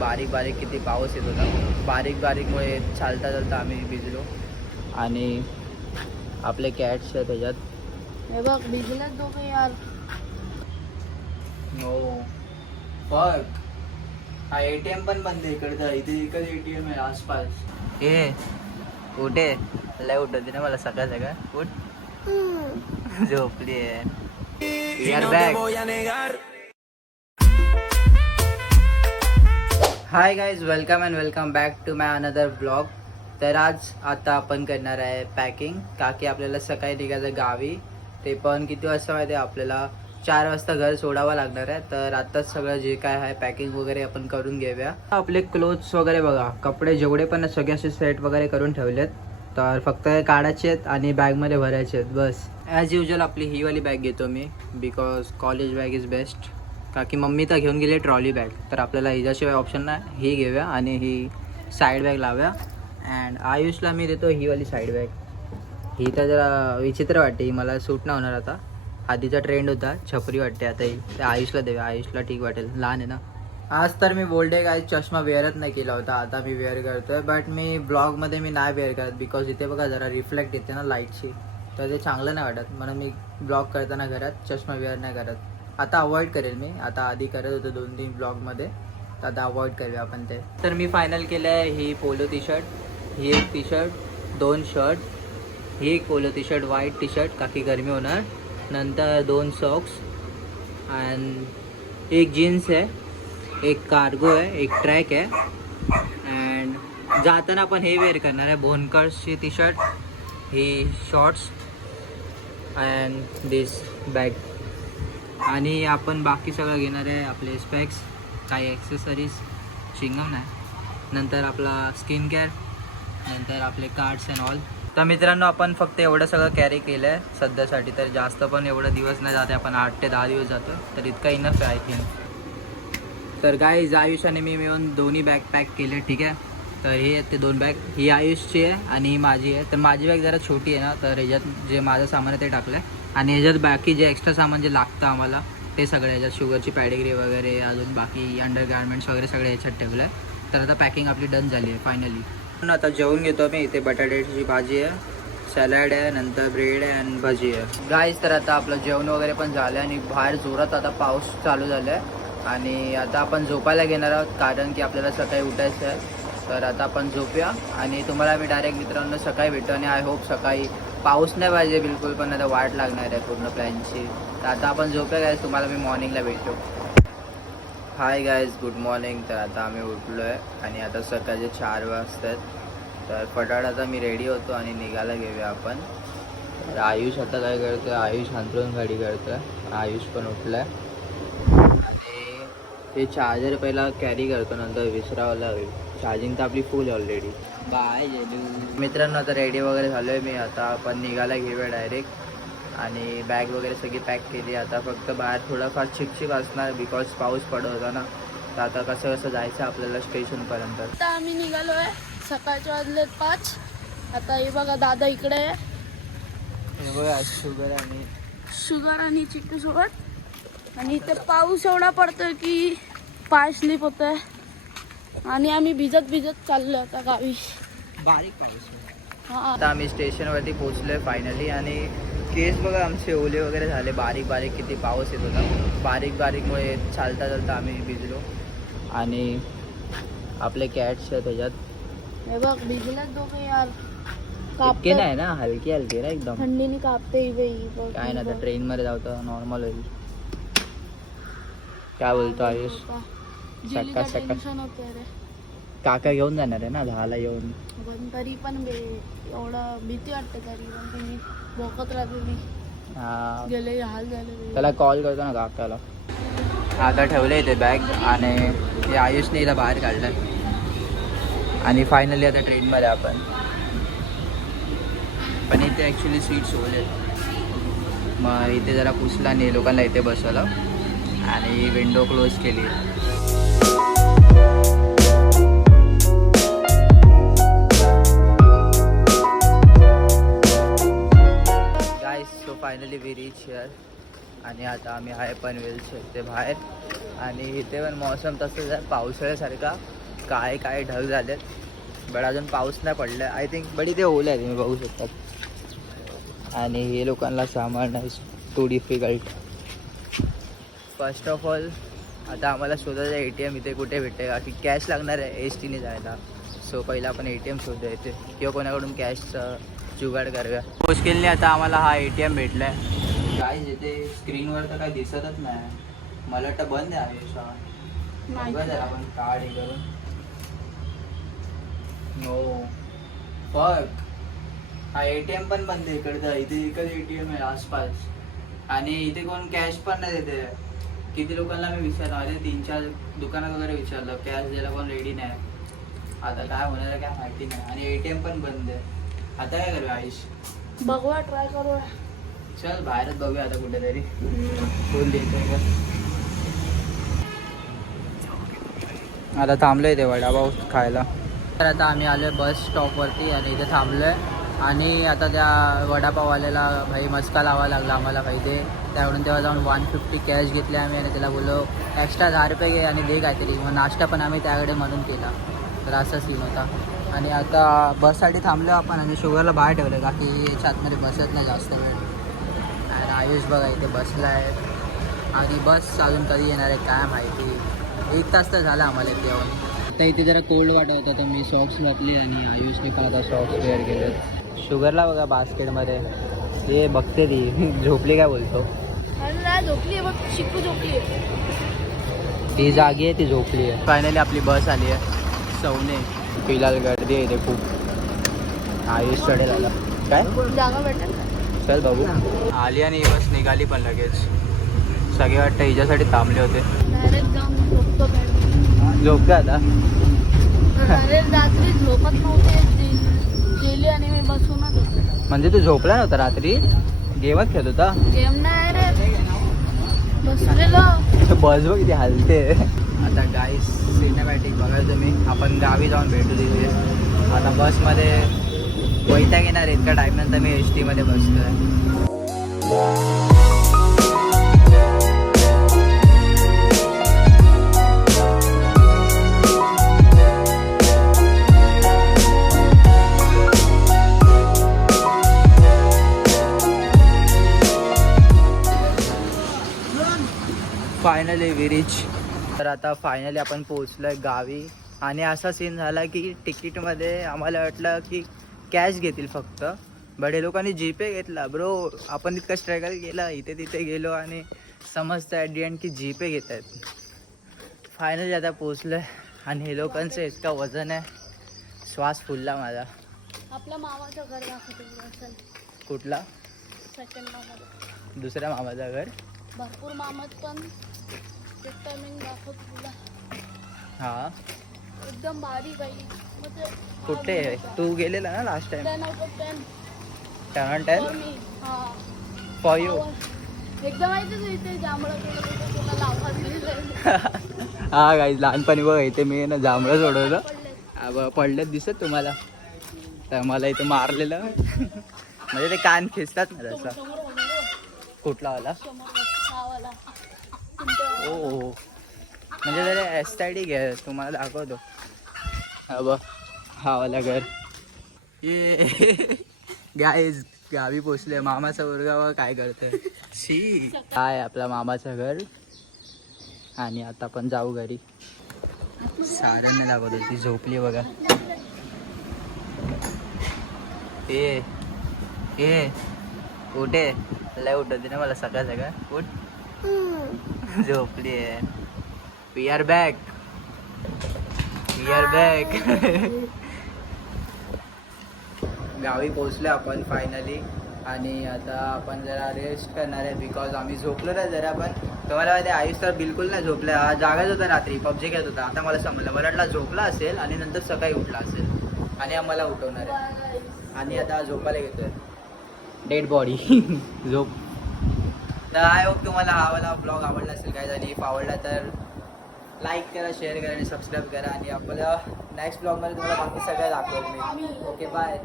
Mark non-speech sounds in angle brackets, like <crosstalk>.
बारीक बारीक किती पाऊस येत होता. बारीक बारीकमुळे चालता चालता आम्ही भिजलो. आणि आपले कॅट्स आहेत त्याच्यात. हे बघ भिजलेत दोघे यार. नो बघ. हा ए टी एम पण बंद आहे इकडचा. इथे इकडे ए टी एम आहे आसपास. ए कुठे लय उठवते ना मला सकाळ सकाळ. उठ. झोपली आहे. Hi guys welcome and welcome back to my another blog तर आज आता आपण करणार आहे पॅकिंग का की आपल्याला सकाळी निघायचं गावी. ते पण किती वाजता माहिती आहे? आपल्याला चार वाजता घर सोडावं लागणार आहे. तर आताच सगळं जे काय आहे पॅकिंग वगैरे आपण करून घेऊया. आपले क्लोथ्स वगैरे बघा. कपडे जेवढे पण सगळे असे सेट वगैरे करून ठेवलेत. तर फक्त हे काढायचे आहेत आणि बॅगमध्ये भरायचे आहेत. बस. ॲज युजल आपली ही वाली बॅग घेतो मी. Because college bag is best का की मम्मी तर घेऊन गेली ट्रॉली बॅग. तर आपल्याला हिच्याशिवाय ऑप्शन नाही. ही घेऊया आणि ही साईड बॅग लावूया. अँड आयुषला मी देतो ही वाली साईड बॅग ही तर जरा विचित्र वाटते. ही मला सूट नाही होणार आता. आधीचा ट्रेंड होता. छपरी वाटते आता ही. ते आयुषला देऊया. आयुषला ठीक वाटेल. लहान आहे ना. आज तर मी बोलडे काय चष्मा वेअरच नाही केला होता. आता मी वेअर करतोय. बट मी ब्लॉगमध्ये मी नाही वेअर करत. बिकॉज इथे बघा जरा रिफ्लेक्ट येते ना लाईटची तर ते चांगलं नाही वाटत. म्हणून मी ब्लॉग करताना घरात चष्मा वेअर नाही करत. आता अवॉइड करेल मी. आता आधी करत होतो दोन तीन ब्लॉगमध्ये तर आता अवॉइड करूया आपण ते. तर मी फायनल केलं आहे ही पोलो टी शर्ट ही एक टी शर्ट दोन शर्ट ही एक polo T shirt white T shirt khaki गरमी होणार. नंतर दोन सॉक्स अँड एक जीन्स आहे एक कार्गो आहे एक ट्रॅक आहे. अँड जाताना आपण हे वेअर करणार आहे बोनकर्सची टी शर्ट ही शॉर्ट्स अँड दिस बॅग आणि आपण बाकी सगळं घेणार आहे आपले स्पेक्स काही ॲक्सेसरीज शिंगम नाही. नंतर आपला स्किन केअर नंतर आपले कार्ड्स अँड ऑल तर मित्रांनो आपण फक्त एवढं सगळं कॅरी केलं आहे सध्यासाठी तर जास्त पण एवढं दिवस नाही जाते आपण आठ ते दहा दिवस जातो तर इतका इनफ आहे आय थिंक तर गाईज आयुष मी मिळून दोन्ही बॅग पॅक केले ठीक आहे? तर हे आहेत ते दोन बॅग ही आयुषची आहे आणि ही माझी आहे. तर माझी बॅग जरा छोटी आहे ना तर ह्याच्यात जे माझं सामान आहे ते टाकलं आहे आणि ह्याच्यात बाकी जे एक्स्ट्रा सामान जे लागतं आम्हाला ते सगळं ह्याच्यात शुगरची पॅडिग्री वगैरे अजून बाकी अंडर गार्मेंट्स वगैरे सगळे ह्याच्यात ठेवलं आहे. तर आता पॅकिंग आपली डन झाली आहे फायनली पण आता जेवून घेतो मी इथे बटाट्याची भाजी आहे सॅलड आहे नंतर ब्रेड आहे आणि भजी आहे. गाईज तर आता आपलं जेवण वगैरे पण झालं आणि बाहेर जोरात आता पाऊस चालू झाला आहे आणि आता आपण झोपायला घेणार आहोत कारण की आपल्याला सकाळी उठायचं आहे. तर आता आपण झोपूया आणि तुम्हाला मी डायरेक्ट मित्रांनो सकाळी भेटतो आणि आय होप सकाळी पाऊस नाही पाहिजे बिलकुल पण आता वाट लागणार आहे पूर्ण प्लॅनची तर आता आपण झोपूया गायज तुम्हाला मी मॉर्निंगला भेटतो. हाय गायज गुड मॉर्निंग तर आता आम्ही उठलो आहे आणि आता सकाळचे चार वाजतात तर फटाट आता मी रेडी होतो आणि निघायला घेऊया आपण. तर आयुष आता काय करतोय? आयुष अंतरून गाडी आहे आयुष पण उठलाय. आणि ते चार्जर पहिला कॅरी करतो नंतर विसरावं लागेल चार्जिंग तर आपली फुल ऑलरेडी बाय जेलू मित्रांनो आता रेडी वगैरे झालो आहे मी. आता आपण निघायला घेऊया डायरेक्ट आणि बॅग वगैरे सगळी पॅक केली. आता फक्त बाहेर थोडंफार चिकचिक असणार बिकॉज पाऊस पडत होता ना. तर आता कसं कसं जायचं आपल्याला स्टेशनपर्यंत आता आम्ही निघालो आहे सकाळचे वाजलेत पाच. आता हे बघा दादा इकडे आहे. हे बघा शुगर आणि शुगर आणि चिक्कू सोबत. आणि इथे पाऊस एवढा पडतोय की पाय स्लिप होतोय. आणि आम्ही भिजत भिजत चाललो आता गावी. बारीक पाऊस हा. आता आम्ही स्टेशनवरती पोहोचलोय फायनली आणि केस बघा आमचे ओले वगैरे झाले. बारीक बारीक किती पाऊस येत होता. बारीक बारीकमुळे चालता चालता आम्ही भिजलो. आणि आपले कॅट्स आहेत त्याच्यात हे बघ भिजलेत दोघे यार. कापते नाही ना हलकी हलकी ना एकदम. थंडीने कापते काय ना ट्रेन मध्ये जावतं नॉर्मल होईल. काय बोलतो आयुष? सकाळ- सकाळ. काका घेऊन जाणार आहे ना दहाला येऊन. पण तरी पण बे एवढं भीती वाटते तरी पण तुम्ही भोकत राहते मी हा, गेले हाल झाले. बे. त्याला कॉल करतो ना काकाला. आता ठेवले इथे बॅग आणि हे आयुषने इथं बाहेर काढलं आणि फायनली आता ट्रेनमध्ये आपण. पण इथे ॲक्च्युली सीट्स ओले मग इथे जरा पुसला आणि लोकांना इथे बसवलं. आणि विंडो क्लोज केली. फायनली वी रीच हिअर आणि आता आम्ही आहे पनवेलचे ते बाहेर. आणि इथे पण मौसम तसंच आहे पावसाळ्यासारखा. काय काय ढग झालेत. बट अजून पाऊस नाही पडला आय थिंक बट इथे ओलं आहे तुम्ही बघू शकतात. आणि हे लोकांना सांभाळणं is too difficult first of all आता आम्हाला शोधायचं ए टी एम इथे कुठे भेटते का की कॅश लागणार आहे एस टीने जायला. सो पहिला आपण ए टी एम शोधूया इथे. किंवा कोणाकडून कॅशचं जुगाड करूया मुश्किलने आता आम्हाला हा ए टी एम भेटला आहे काय इथे स्क्रीनवर तर काही दिसतच नाही. मला वाटतं बंद आहे जरा आपण कार्ड हे करून. नो फक हा ए टी एम पण बंद आहे इकडचा इथे एकच ए टी एम आहे आसपास. आणि इथे कोण कॅश पण नाही देते. किती लोकांना मी विचारलं अरे तीन चार दुकानात वगैरे विचारलं. कॅश द्यायला कोण रेडी नाही. आता काय होणार आहे काय माहिती नाही. आणि ए टी एम पण बंद आहे. आता काय करूया आयुष बघूया ट्राय करूया. चल बाहेरच बघूया आता कुठेतरी. फोन द्यायचं का आता थांबलोय ते वडापाव खायला. तर आता आम्ही आलोय बस स्टॉपवरती आणि इथे थांबलोय. आणि आता त्या वडापाववाल्याला भाई मस्का लावा लागला आम्हाला पाहिजे त्याकडून तेव्हा जाऊन वन फिफ्टी कॅश घेतले आम्ही आणि त्याला बोललो एक्स्ट्रा दहा रुपये घे आणि दे काहीतरी. मग नाश्ता पण आम्ही त्याकडे म्हणून केला. तर असा सीन होता. आणि आता बससाठी थांबलो आपण आणि शुगरला बाहेर ठेवलं. का की आतमध्ये बसत नाही जास्त वेळ. आणि आयुष बघा इथे बसला आहे. आणि बस अजून कधी येणार आहे काय माहिती. एक तास तर झाला आम्हाला इथे येऊन आता इथे जरा कोल्ड वाटत होता तर मी सॉक्स घातली आणि आयुषने पण आता सॉक्स वेअर केले शुगरला बघा बास्केटमध्ये. हे बघते ती. <laughs> झोपली काय बोलतो? झोपली बघ. शिकू झोपली ती जागी आहे ती झोपली आहे. फायनली आपली बस आली आहे. सवने फिलहाल गर्दी आहे इथे खूप. आयुष चढेल आला काय? जागा भेटेल? चल बघू. आली आणि बस निघाली पण लगेच. सगळे वाटतं हिच्यासाठी थांबले होते. डायरेक्ट जाऊन झोपतो आता. अरे रात्री झोपत नव्हते. गेली आणि मी बसूनच होते. म्हणजे तू झोपला नव्हता रात्री? गेमच खेळत होता? गेम नाही रे बसलेलो. बस बघ किती हलते. आता गाईस सिनेमॅटिक बघा तुम्ही. आपण गावी जाऊन भेटू तिथे. आता बसमध्ये वैताग येणार इतका टाईम नंतर मी एस टीमध्ये बसतोय फायनली विरीच. तर आता फायनली आपण पोहोचलोय गावी. आणि असा सीन झाला की तिकीटमध्ये आम्हाला वाटलं की कॅश घेतील फक्त. बट हे लोकांनी जीपे घेतला. ब्रो आपण इतका स्ट्रगल केला. इथे तिथे गेलो आणि समजतं ॲट दी एंड की जीपे घेत आहेत. फायनली आता पोचलोय आणि हे लोकांचं इतका वजन आहे. श्वास फुलला माझा. आपल्या मामाचं घर कुठला? मामाचं. दुसऱ्या मामाचं घर. भरपूर मामात पण. एक टायमिंग दाखवतो तुला. हां? एकदम मग ते कुठे? तू गेलेला ना last time ten out of ten for me हा. फॉर यू एकदम इथे जांभळं केलं <laughs> हा गाईज लहानपणी बघ इथे मी ना जांभळं सोडवलं. पडले हा दिसत तुम्हाला. तर मला इथे मारलेलं. <laughs> म्हणजे ते कान खेचतात ना तसं. होणार कुठला हा वाला तुमच्या ओ हो म्हणजे जरा एस्थेटिक आहे तुम्हाला दाखवतो. हा बघ हा वाला घर. ये. गाईज गावी पोचले मामाचा मुलगा काय करतोय. शी. काय आपला मामाचं घर. आणि आता आपण जाऊ घरी. साऱ्यांना दाखवतो ती झोपली बघा. ए ए उठे लय उठवते ना मला सकाळ सकाळ उठ. झोपली आहे. We are back we are back गावी पोचलो आपण फायनली आणि आता आपण जरा रेस्ट करणार आहे बिकॉज आम्ही झोपलो नाही जरा पण तुम्हाला माहिती आहे, आयुष तर बिलकुल नाही झोपला. जागाच होता रात्री पबजी खेळत होता. आता मला समजलं. मला झोपला असेल आणि नंतर सकाळी उठला असेल. आणि आम्हाला उठवणार आहे. आणि आता झोपायला घेतोय डेड बॉडी झोप. तर आय होप तुम्हाला हा वाला ब्लॉग आवडला असेल काय आणि आवडला तर लाईक करा शेअर करा आणि सबस्क्राईब करा आणि आपल्या नेक्स्ट ब्लॉगमध्ये तुम्हाला बाकी सगळं दाखवेल मी. Okay bye